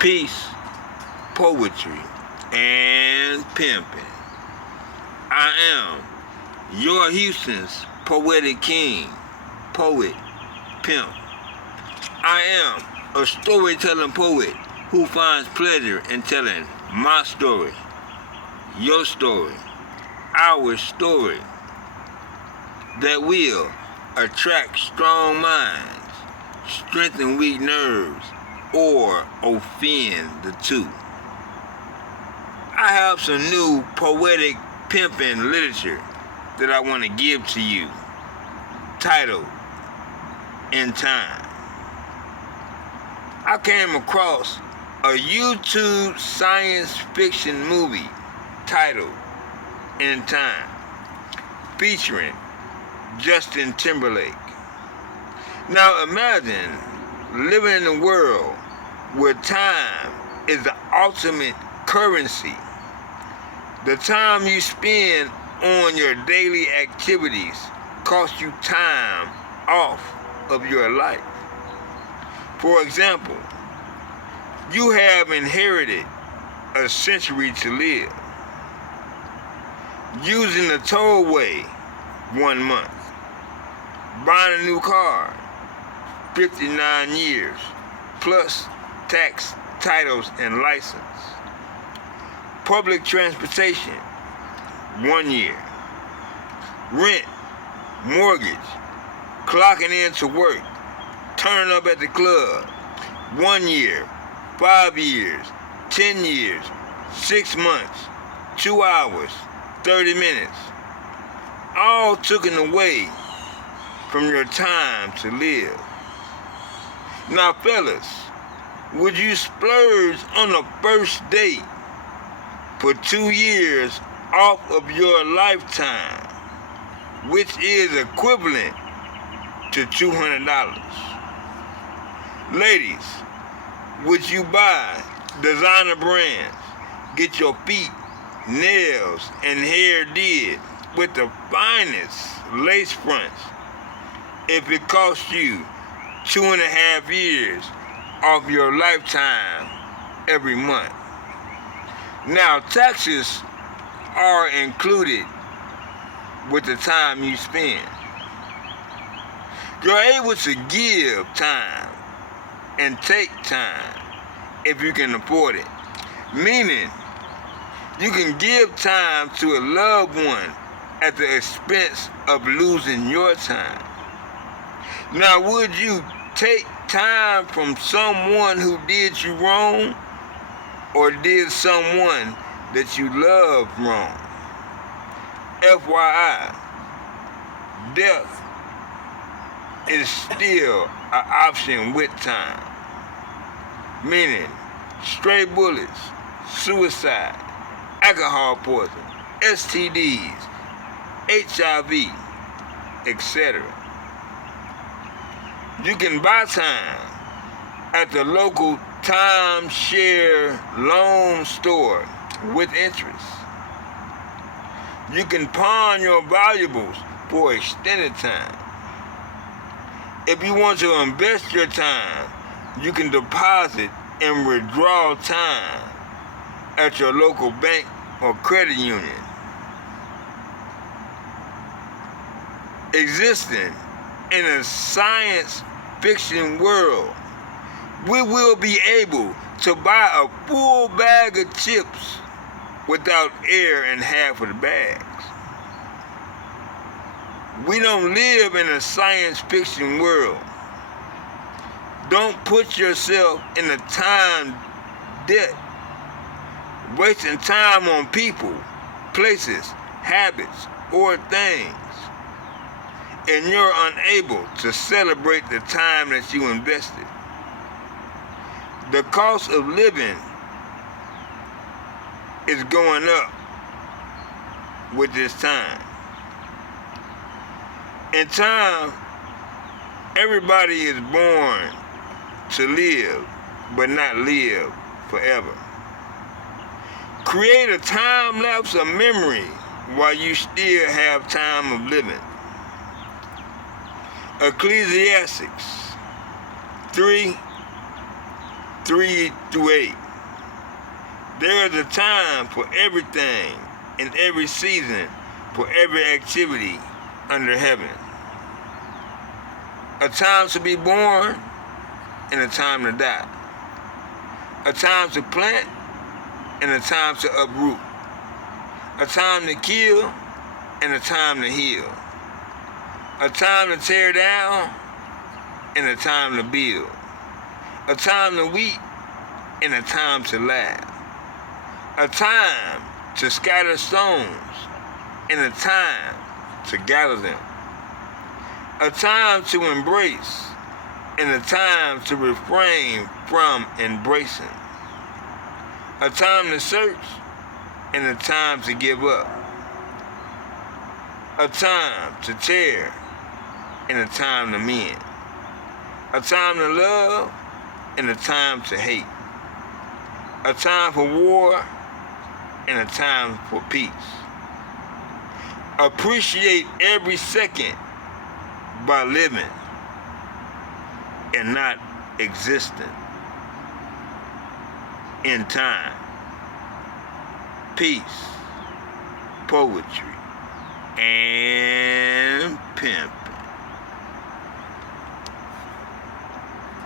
peace, poetry, and pimping. I am your Houston's poetic king, poet, pimp. I am a storytelling poet who finds pleasure in telling my story, your story, our story that will attract strong minds, strengthen weak nerves, or offend the two. I have some new poetic pimping literature that I want to give to you, titled In Time. I came across a YouTube science fiction movie titled In Time, featuring Justin Timberlake. Now imagine living in a world where time is the ultimate currency. The time you spend on your daily activities costs you time off of your life. For example, you have inherited a century to live. Using the tollway 1 month. Buying a new car 59 years, plus tax, titles, and license. Public transportation 1 year. Rent, mortgage, clocking in to work, turning up at the club 1 year, 5 years, 10 years, 6 months, 2 hours, 30 minutes. All taken away from your time to live. Now fellas, would you splurge on a first date for 2 years off of your lifetime, which is equivalent to $200? Ladies, would you buy designer brands, get your feet, nails, and hair did with the finest lace fronts if it costs you 2.5 years off your lifetime every month? Now, taxes are included with the time you spend. You're able to give time and take time if you can afford it. Meaning, you can give time to a loved one at the expense of losing your time. Now, would you take time from someone who did you wrong, or did someone that you loved wrong? FYI, death is still an option with time. Meaning, stray bullets, suicide, alcohol poison, STDs, HIV, etc. You can buy time at the local timeshare loan store with interest. You can pawn your valuables for extended time. If you want to invest your time, you can deposit and withdraw time at your local bank or credit union. Existing in a science fiction world, we will be able to buy a full bag of chips without air in half of the bags. We don't live in a science fiction world. Don't put yourself in a time debt, wasting time on people, places, habits, or things, and you're unable to celebrate the time that you invested. The cost of living is going up with this time. In time, everybody is born to live, but not live forever. Create a time lapse of memory while you still have time of living. Ecclesiastes 3:13 3 through 8. There is a time for everything and every season for every activity under heaven. A time to be born and a time to die. A time to plant and a time to uproot. A time to kill and a time to heal. A time to tear down and a time to build. A time to weep and a time to laugh. A time to scatter stones and a time to gather them. A time to embrace and a time to refrain from embracing. A time to search and a time to give up. A time to tear and a time to mend. A time to love and a time to hate. A time for war and a time for peace. Appreciate every second by living and not existing in time. Peace, poetry, and pimping.